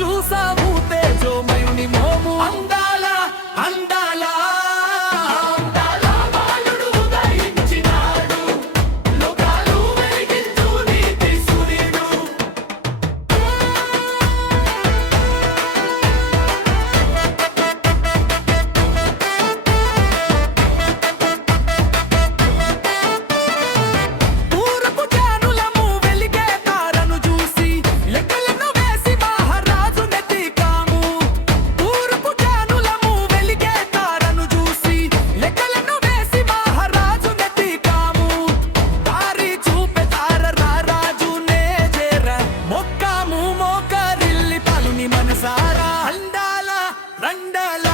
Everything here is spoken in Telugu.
చూసావు తేజోమయుని మోము అందాల అందాల అందాల బాలుడు ఉదయించినాడు లోకాలు వెలిగించు నీతి సూర్యుడు పూరపు జానులము వెలిగే తారను చూసి లెక్కలను వేసి మహారాజు నెతికాము పూరపు జానులము వెలిగే తారను చూసి లెక్కలను వేసి మహారాజు నెతికాము దారి చూపే తార రాజునే చేర మొక్కాము మోకరిల్లి పాలుని మనసారా అందాల రండాల